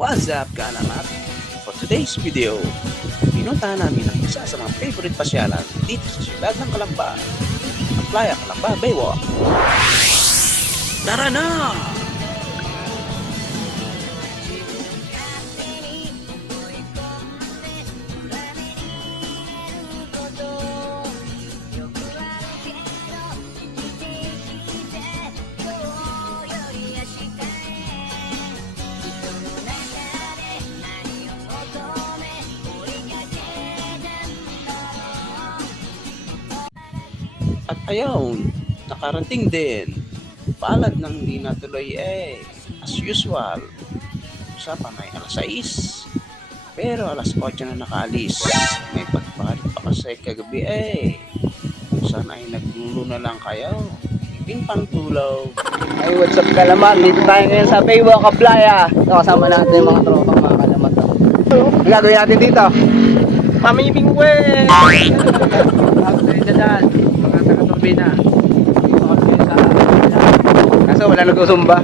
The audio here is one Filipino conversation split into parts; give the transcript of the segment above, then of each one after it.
What's up, Kalamat? For today's video, pinuntahan namin ang isa sa mga favorite pasyalan dito sa siyudad ng Calamba, ang Playa Calamba Baywalk. Tara na! At ayun, nakarating din. Palad ng hindi natuloy as usual. Usapan ay alas 6. Pero alas 8 na nakaalis. May pagpalit pa kasi kagabi Sana ay naglulo na lang kayo. Ibing pang tulog. Hey, what's up Kalamat? Dito tayo ngayon sa Baywalk Playa. Kasama natin yung mga tropang mga Kalamat. Ang gagawin natin dito? Mamiming weh! Ako tayo dyan, mga taga-turbina. Kaso wala nagsusumba.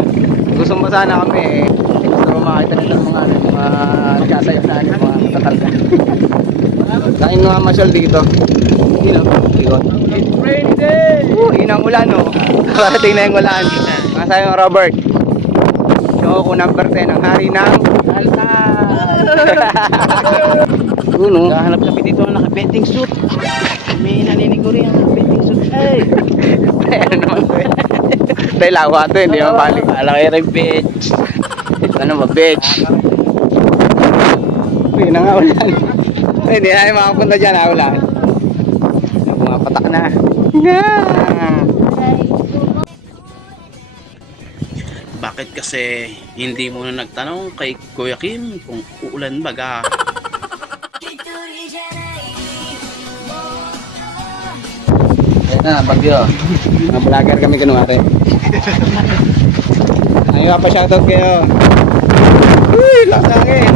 Nagsusumba sana kami Gusto ko makita nila mga nagsasayaw na mga tatarga. Kain nga masyal dito. Hindi na, likod. It's rainy day! Inang ulan Parating na yung ulan. Mga sayang Robert. So, kung number 10 ang hari ng Alta. Gahanap kami dito ng naka-betting suit. May naninig ko rin ang naka-betting suit. Ano naman to Dahil lawa to, hindi naman balik. Alaki rin bitch. Ano ba, bitch? Uy, na nga ulan. Hindi na yung makapunta dyan, ulan. Pumapatak na. Bakit kasi hindi mo na nagtanong kay Kuya Kim kung uulan baga? Ayan na, bagyo. Mga vlogger kami kunwari. Ayaw pa shoutout kayo. Uy, lasangin.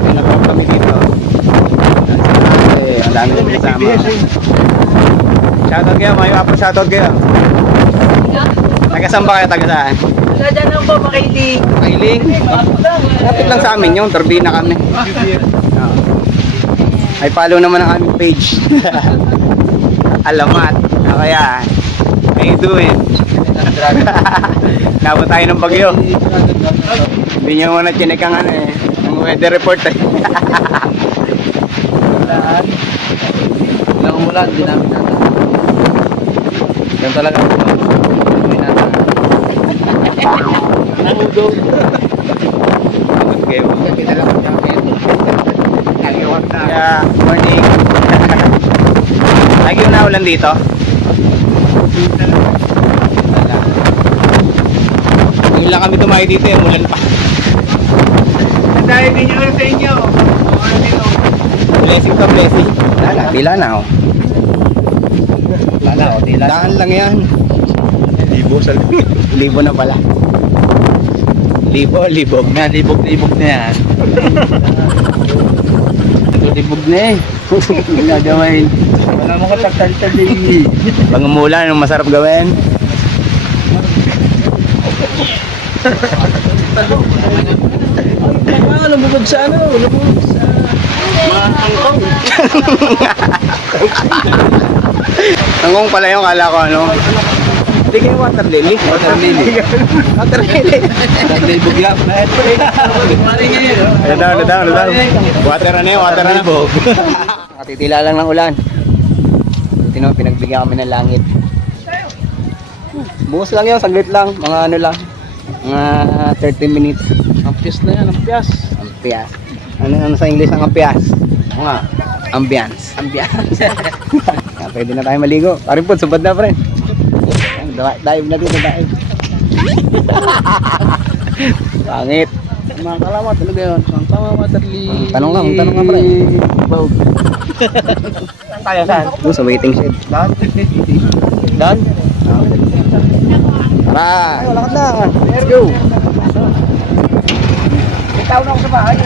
Ay, nakuha kami dito. Ang dami kami kasama. Shoutout kayo, ayaw pa shoutout kayo. Taga-saan ba kayo? Taga-saan? Dyan lang po, Makailing. Kailing? Lapit lang sa amin yung turbina kami. Ay follow naman ang aming page. Alamat. Kaya, how you doing? Nabot tayo ng bagyo. Hindi nyo muna chinek ang ang weather report Ilang umulan, di namin natin. Yan talaga. Hindi natin. Namudo. Okay. Kita lang ang jacket. Nagawag na. Yeah, morning. Lagi yung naulan dito. Ngayon lang kami tumayo dito mulan pa. Dahil din nyo sa inyo. Blessing to blessing. Tila na Tila. Daan lang yan. Libo na pala. Libog. Nga, libog na yan. Libog na Gagawin. Wala mo katagtagtag Pag umulan, anong masarap gawin? Lumubog sa lumubog sa mga angkong. Angkong pala yung kala ko Hindi kayo water lily? Water lily. Libog yan. Ano daw. Water na. Katitila lang ng ulan. Pinagbigyan kami ng langit. Bukas lang yun, saglit lang. Mga lang. Mga 30 minutes. Ampias na yan, ampias. Ampias. Ano sa English ang ampias? O nga, ambience. Pwede na tayo maligo. Parin po, subad na friend. Dive na dito, dive. Pangit. Mga Kalamat, ano ba yun? Ang tama, Waterly. Tanong nga pre. Bawag. Saan tayo, saan? Doon sa waiting shed. Doon? Tara! Ay, lakad na. Let's go! Ikaw na ako sa bahay.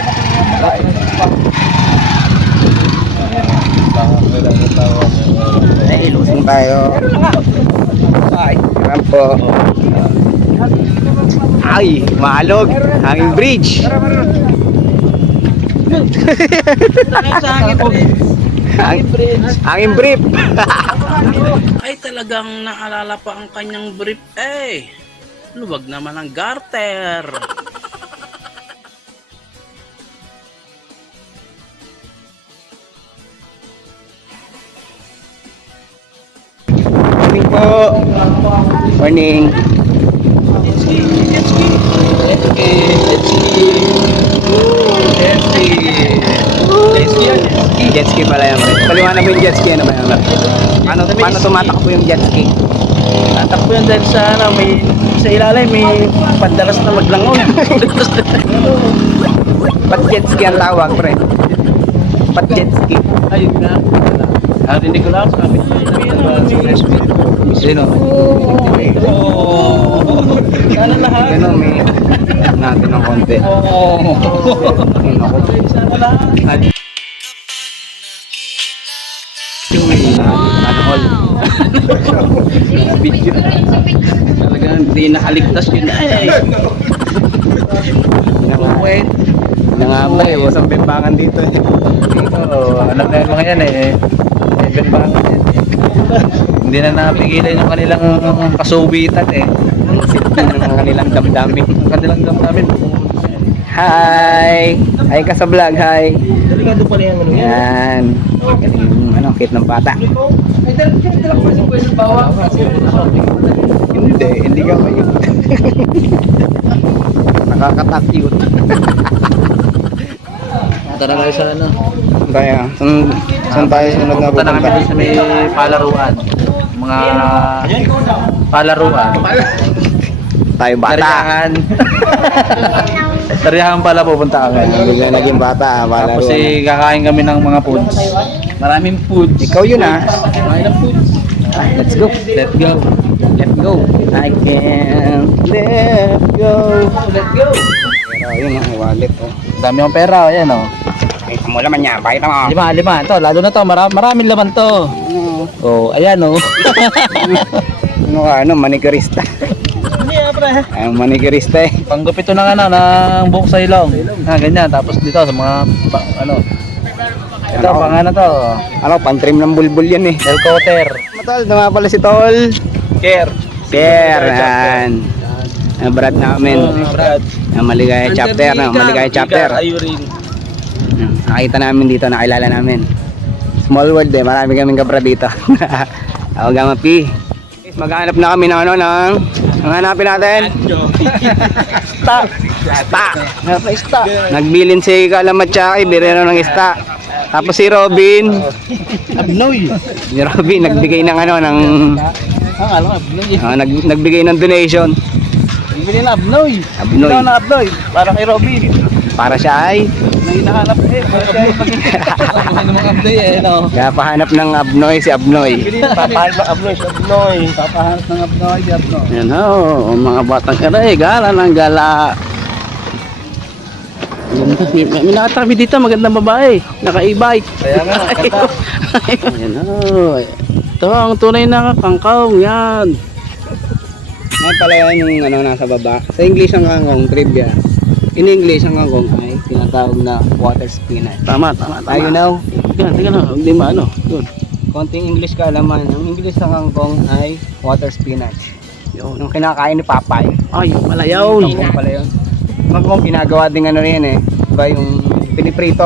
Ay, lusing tayo. Ay. Rampo. Ay, maalog. Hanging bridge. Hanging brief. Ay talagang naalala pa ang kanyang brief eh. Luwag naman ang garter. Morning po. Morning. Jet ski pala yan. Paliwanag mo yung jet ski. Ano ba yan? Paano tumatakbo yung jet ski? Tatakbo yan dahil sa ano, may sa ilalim may pandalas na maglangon. Ba't jet ski ang tawag, pre? Ba't jet ski? Ayun nga. Hindi ko lang sabi. Sino? Sana lahat. Sino may natin ng konti? Ayun ako. Sana lahat. All. Video. Talagang hindi nakaligtas yun eh. Wait. Nangamba eh, wasang bimbangan dito eh. Alam na yung mga yan eh. May bimbangan yan. Hindi na napigilan yung kanilang kasubitan eh. Ang kanilang damdamin. Ang kanilang damdamin. Hi! Hi ka sa vlog, hi! Delikado pala yung ano Yan. Galing ano, cute ng bata. Hindi ka kayo. Nakakatak-cute. Tara kayo sa ano. Kaya, saan tayo sunod na Punta na kami pupunta? dun sa may palaruan. Mga palaruan. Tayo bata. Tariyahan. Tariyahan pala pupunta kami. Bigla naging bata, Tapos palaro. kakain kami ng mga foods. Maraming foods. Ikaw yun ah. Kumain ng foods. Let's go. Let's go. Let's go. I can't let go. Let's go. Pero yun ang wallet oh. Dami akong pera. Ayan o. Pakita mo laman niya. Pakita mo. Lima. Ito, lalo na to. Maraming laman to. Ano? Oh, ayan o. Ano ka? Ano? Manicurista. Hindi pre. Ay, manicurista eh. Panggupit ito ng ano, ng buhok sa ilong. Ganyan. Tapos dito sa mga, ano. Ito, Ano? pang ano to. Ano? Pantrim ng bulbul yan eh. Nail cutter. Matol, nga pala si Tol. Care. Pierre. Yan. Ang brad namin. Brad. Ang maligaya chapter. No? Maligaya chapter. Ayurin. Nakita namin dito, nakilala namin. Small world eh, marami kaming kabrad dito. Ako Gama P. Maghanap na kami ng ano, ng ang hanapin natin. Sta. Sta. Nagbilin si Kalamat Chaki, bireno ng sta. Tapos si Robin. Abnoy. Si Robin, nagbigay ng ano, ng Abnoy. nagbigay ng donation. Bibili na Abnoy. Abnoy. Ito na Abnoy. Para kay Robin. Para siya ay Nang hinahanap eh. Para siya ay pag mga Abnoy eh. No? kapahanap ng Abnoy si Abnoy. Papahanap ng Abnoy. Abnoy. Papahanap ng Abnoy. Si Abnoy. Yan ho, mga batang aray, gala ng gala. May nakatabi dito, magandang babae, naka-e-bike. Kaya nga. Kata. Yan ho, ito ang tunay na kangkong, yan. Ngayon pala yan yung ano, nasa baba. Sa English ang kangkong, trivia. In English ang kangkong ay tinatawag na water spinach. Tama. Tayo now, Teka na, hindi maano. Yun. konting English kaalaman. Ang English ng kangkong ay water spinach. Yun. Yung kinakain ni Papay. Ay, pala yun. Kangkong pala yun. Kangkong ginagawa din ano rin eh. Diba yung piniprito?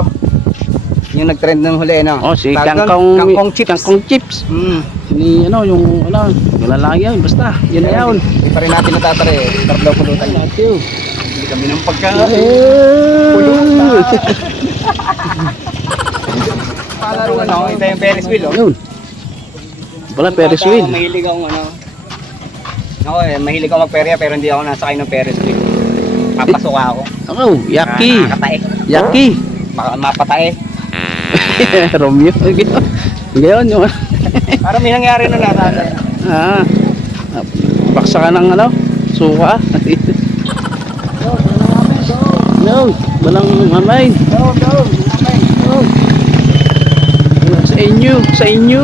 Yung nag-trend ng huli, no? Oh, si Tawag doon, kangkong kangkong chips. Kangkong chips. Mm. Ni ano, yung ano, yung lalaki yun, basta. Yun na yun. Hindi pa rin natin natatari eh. Sarap daw pulutan natin. Hindi kami ng pagkain. Palaruan ako. Ito yung Ferris wheel, oh. Yun. Wala Ferris wheel. Mahilig akong ano. Ako eh, mahilig ako magperya pero hindi ako nasakay ng Ferris wheel. Papasok ako. Ako, Yaki. Nakakatae. Yaki. Mapatae. Romeo. Ngayon yung Parang may nangyari nun natatari. baksa ka ng ano, suka. No, walang mamay. No. Sa inyo.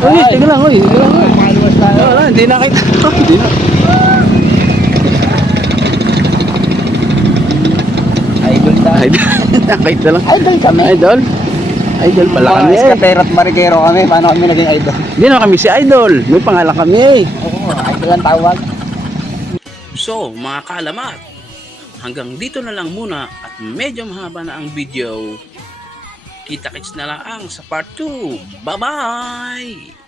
Uy, teka lang, uy. Wala, hindi na kita. Hindi na. Idol. Idol lang. Idol kami. Idol. Idol pala kami eh. Eskatero at marikero kami. Paano kami naging idol? Hindi na kami si Idol. May pangalan kami eh. Oo, idol ang tawag. So, mga kaalamat, hanggang dito na lang muna at medyo mahaba na ang video. Kita-kits na lang sa part 2. Bye-bye!